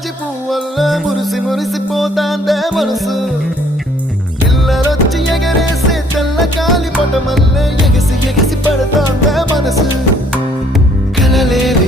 జాజి పువ్వల్ల మురిసి మురిసిపోతాందే మనసు పిల్లలొచ్చి ఎగరేసే తెల్ల కాలి పటమల్లే ఎగిసి ఎగిసి పడతాందే మనసు కలలేని